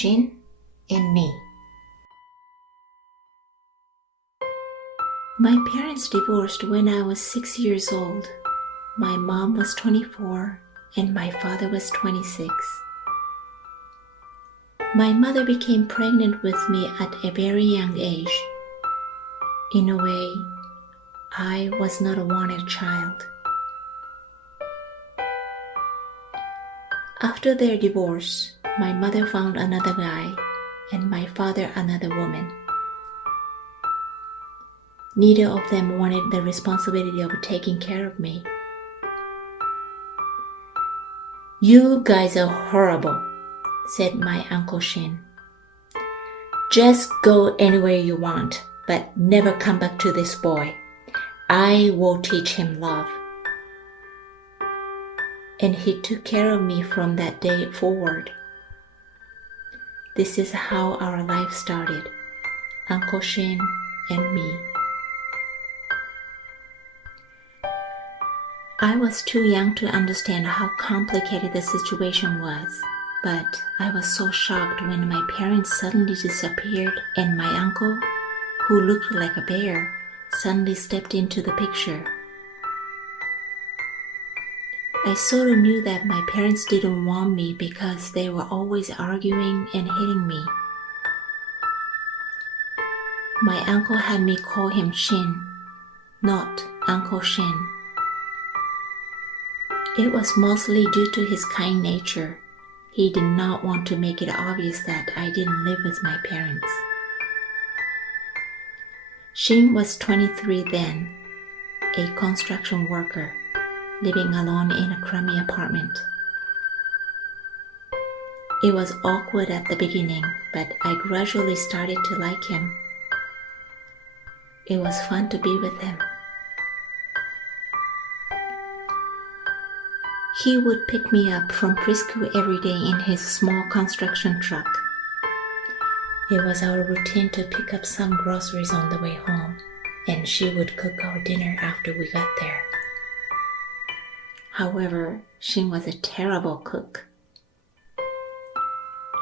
Shin and Me. My parents divorced when I was 6 years old. My mom was 24 and my father was 26. My mother became pregnant with me at a very young age. In a way, I was not a wanted child. After their divorce, my mother found another guy and my father another woman. Neither of them wanted the responsibility of taking care of me. "You guys are horrible," said my Uncle Shin. "Just go anywhere you want, but never come back to this boy. I will teach him love." And he took care of me from that day forward. This is how our life started, Uncle Shin and me. I was too young to understand how complicated the situation was, but I was so shocked when my parents suddenly disappeared and my uncle, who looked like a bear, suddenly stepped into the picture. I sort of knew that my parents didn't want me because they were always arguing and hitting me. My uncle had me call him Shin, not Uncle Shin. It was mostly due to his kind nature. He did not want to make it obvious that I didn't live with my parents. Shin was 23 then, a construction worker, living alone in a crummy apartment. It was awkward at the beginning, but I gradually started to like him. It was fun to be with him. He would pick me up from preschool every day in his small construction truck. It was our routine to pick up some groceries on the way home, and she would cook our dinner after we got there. However, Shin was a terrible cook.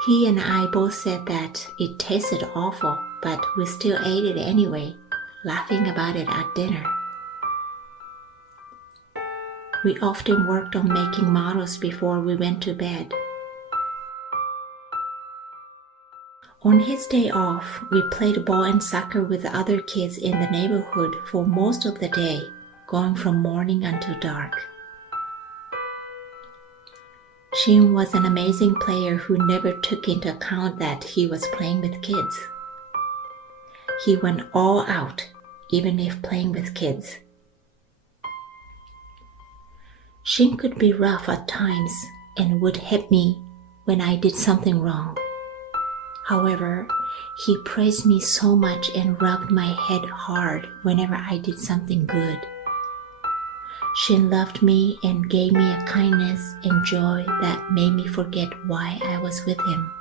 He and I both said that it tasted awful, but we still ate it anyway, laughing about it at dinner. We often worked on making models before we went to bed. On his day off, we played ball and soccer with other kids in the neighborhood for most of the day, going from morning until dark. Shin was an amazing player who never took into account that he was playing with kids. He went all out, even if playing with kids. Shin could be rough at times and would hit me when I did something wrong. However, he praised me so much and rubbed my head hard whenever I did something good. Shin loved me and gave me a kindness and joy that made me forget why I was with him.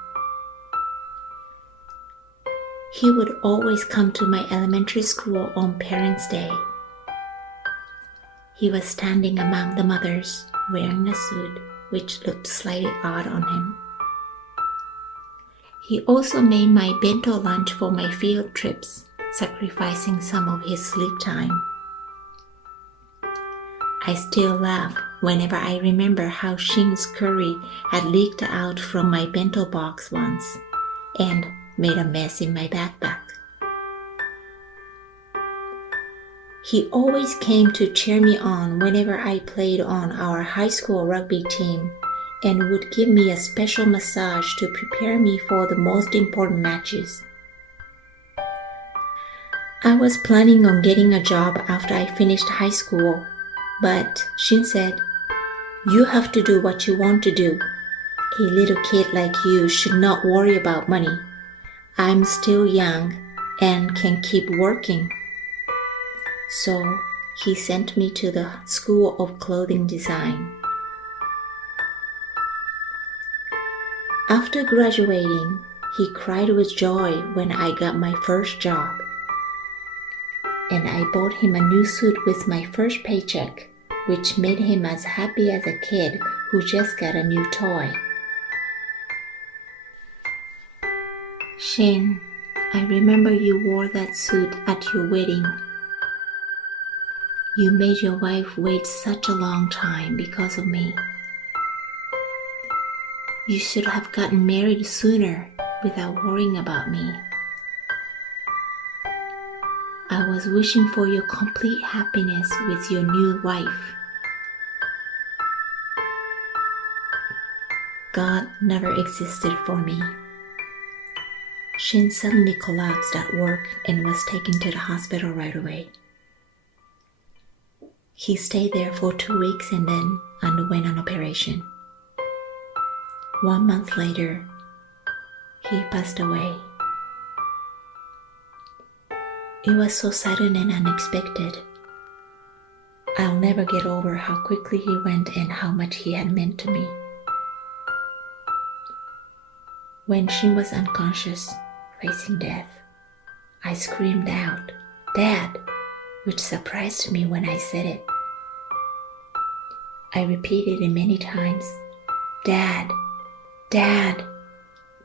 He would always come to my elementary school on Parents' Day. He was standing among the mothers, wearing a suit, which looked slightly odd on him. He also made my bento lunch for my field trips, sacrificing some of his sleep time. I still laugh whenever I remember how Shin's curry had leaked out from my bento box once and made a mess in my backpack. He always came to cheer me on whenever I played on our high school rugby team and would give me a special massage to prepare me for the most important matches. I was planning on getting a job after I finished high school, but Shin said, "You have to do what you want to do. A little kid like you should not worry about money. I'm still young and can keep working." So he sent me to the School of Clothing Design. After graduating, he cried with joy when I got my first job. And I bought him a new suit with my first paycheck, which made him as happy as a kid who just got a new toy. Shin, I remember you wore that suit at your wedding. You made your wife wait such a long time because of me. You should have gotten married sooner without worrying about me. I was wishing for your complete happiness with your new wife. God never existed for me. Shin suddenly collapsed at work and was taken to the hospital right away. He stayed there for 2 weeks and then underwent an operation. 1 month later, he passed away. It was so sudden and unexpected. I'll never get over how quickly he went and how much he had meant to me. When Shin was unconscious, facing death, I screamed out, "Dad!" which surprised me when I said it. I repeated it many times, "Dad, Dad,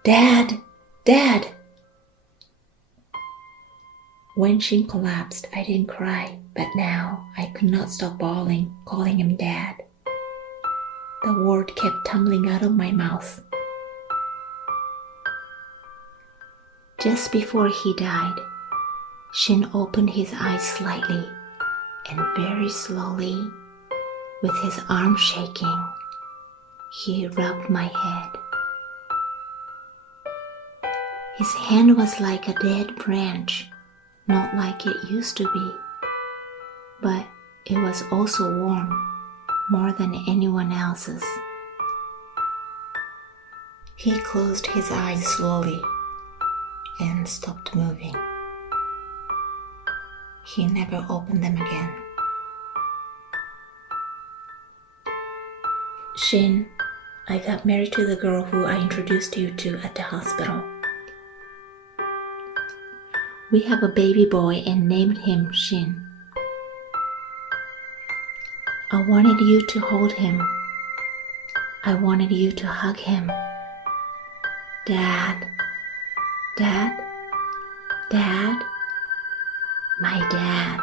Dad, Dad." When Shin collapsed, I didn't cry, but now I could not stop bawling, calling him Dad. The word kept tumbling out of my mouth. Just before he died, Shin opened his eyes slightly and very slowly, with his arm shaking, he rubbed my head. His hand was like a dead branch, not like it used to be, but it was also warm, more than anyone else's. He closed his eyes slowly and stopped moving. He never opened them again. Shin, I got married to the girl who I introduced you to at the hospital. We have a baby boy and named him Shin. I wanted you to hold him. I wanted you to hug him. Dad, Dad, Dad, my dad,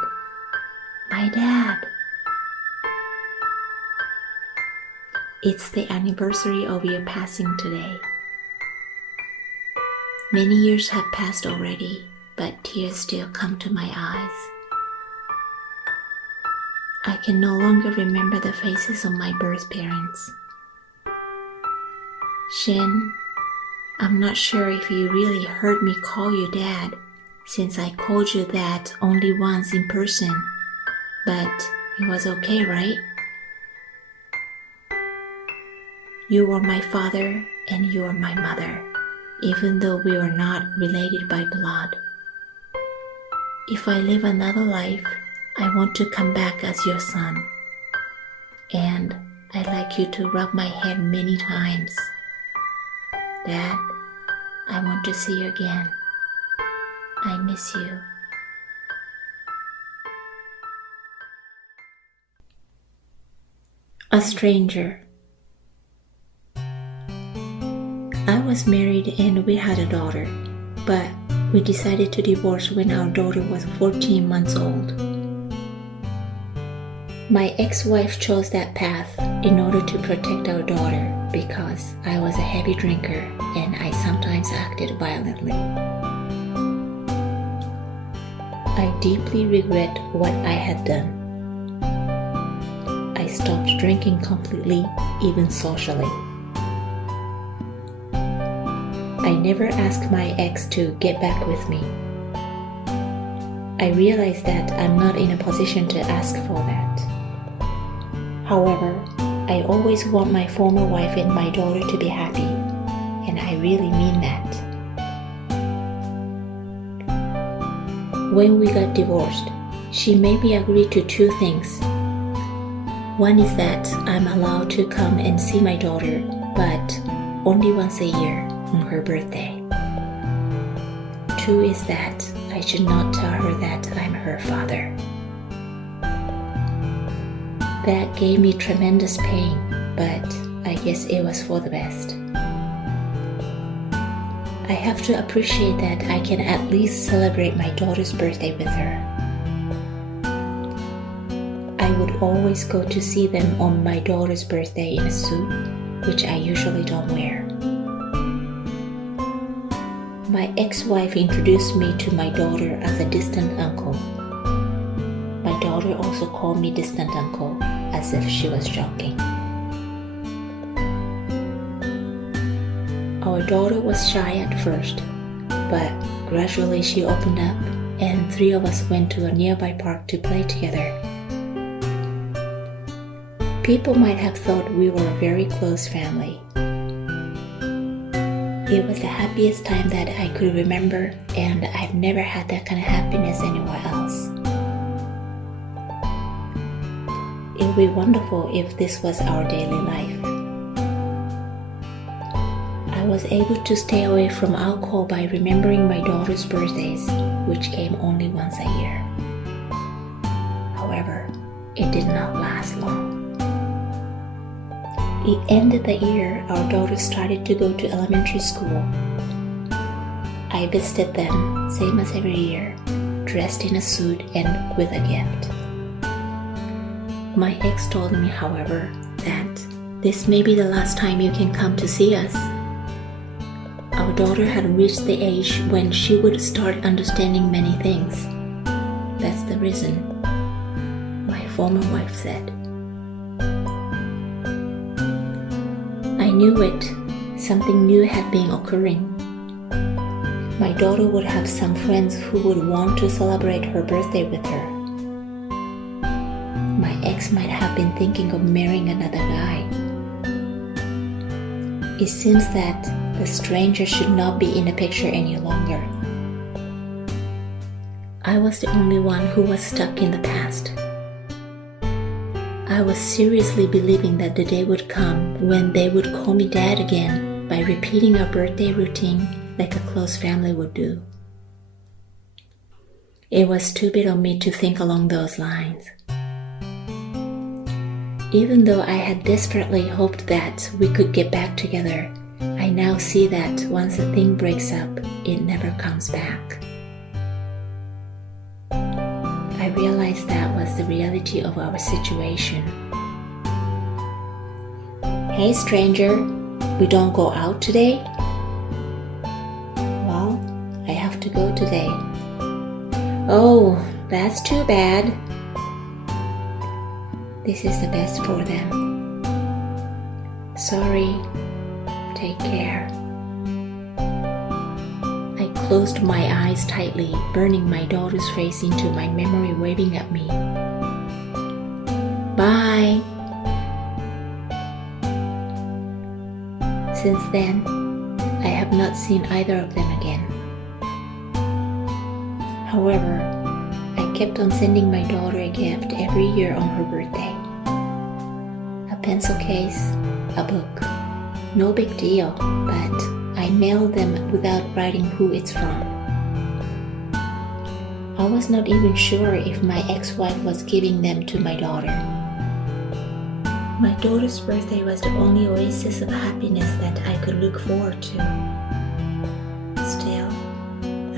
my dad. It's the anniversary of your passing today. Many years have passed already, but tears still come to my eyes. I can no longer remember the faces of my birth parents. Shin, I'm not sure if you really heard me call you Dad, since I called you that only once in person, but it was okay, right? You are my father and you are my mother, even though we are not related by blood. If I live another life, I want to come back as your son. And I'd like you to rub my head many times. Dad, I want to see you again. I miss you. A stranger. I was married and we had a daughter, but we decided to divorce when our daughter was 14 months old. My ex-wife chose that path in order to protect our daughter because I was a heavy drinker and I sometimes acted violently. I deeply regret what I had done. I stopped drinking completely, even socially. I never asked my ex to get back with me. I realized that I'm not in a position to ask for that. However, I always want my former wife and my daughter to be happy, and I really mean that. When we got divorced, she made me agree to 2 things. One is that I'm allowed to come and see my daughter, but only once a year on her birthday. 2 is that I should not tell her that I'm her father. That gave me tremendous pain, but I guess it was for the best. I have to appreciate that I can at least celebrate my daughter's birthday with her. I would always go to see them on my daughter's birthday in a suit, which I usually don't wear. My ex-wife introduced me to my daughter as a distant uncle. My daughter also called me distant uncle, as if she was joking. Our daughter was shy at first, but gradually she opened up, and 3 of us went to a nearby park to play together. People might have thought we were a very close family. It was the happiest time that I could remember, and I've never had that kind of happiness anywhere else. It would be wonderful if this was our daily life. I was able to stay away from alcohol by remembering my daughter's birthdays, which came only once a year. However, it did not last long. It ended the year our daughter started to go to elementary school. I visited them, same as every year, dressed in a suit and with a gift. My ex told me, however, that this may be the last time you can come to see us. Our daughter had reached the age when she would start understanding many things. That's the reason, my former wife said. I knew it. Something new had been occurring. My daughter would have some friends who would want to celebrate her birthday with her. My ex might have been thinking of marrying another guy. It seems that the stranger should not be in the picture any longer. I was the only one who was stuck in the past. I was seriously believing that the day would come when they would call me dad again by repeating our birthday routine like a close family would do. It was stupid of me to think along those lines. Even though I had desperately hoped that we could get back together, I now see that once a thing breaks up, it never comes back. I realized that was the reality of our situation. Hey stranger, we don't go out today? Well, I have to go today. Oh, that's too bad. This is the best for them. Sorry, take care. I closed my eyes tightly, burning my daughter's face into my memory waving at me. Bye. Since then, I have not seen either of them again. However, I kept on sending my daughter a gift every year on her birthday. A pencil case, a book. No big deal, but I mailed them without writing who it's from. I was not even sure if my ex-wife was giving them to my daughter. My daughter's birthday was the only oasis of happiness that I could look forward to. Still,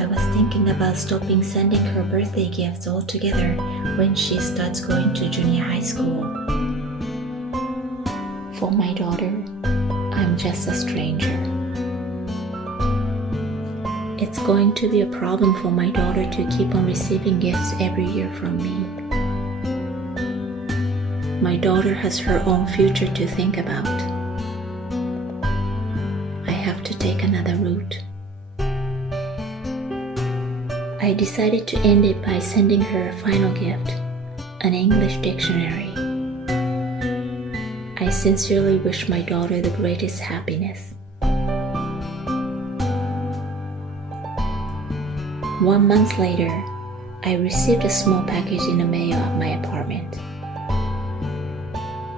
I was thinking about stopping sending her birthday gifts altogether when she starts going to junior high school. For my daughter, I'm just a stranger. It's going to be a problem for my daughter to keep on receiving gifts every year from me. My daughter has her own future to think about. I have to take another route. I decided to end it by sending her a final gift, an English dictionary. I sincerely wish my daughter the greatest happiness. 1 month later, I received a small package in the mail at my apartment.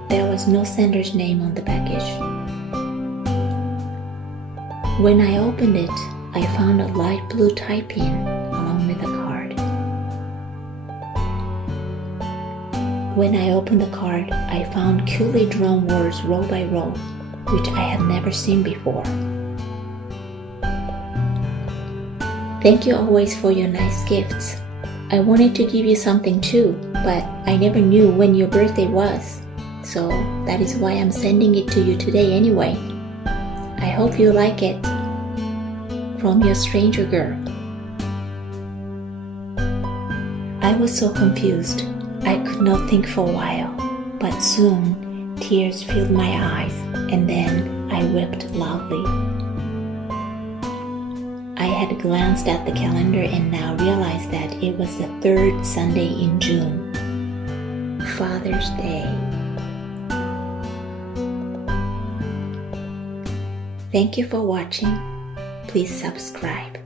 There was no sender's name on the package. When I opened it, I found a light blue tie-pin along with a card. When I opened the card, I found cutely drawn words row by row, which I had never seen before. Thank you always for your nice gifts. I wanted to give you something too, but I never knew when your birthday was. So that is why I'm sending it to you today anyway. I hope you like it. From your stranger girl. I was so confused. I could not think for a while, but soon tears filled my eyes and then I wept loudly. I had glanced at the calendar and now realized that it was the third Sunday in June, Father's Day. Thank you for watching. Please subscribe.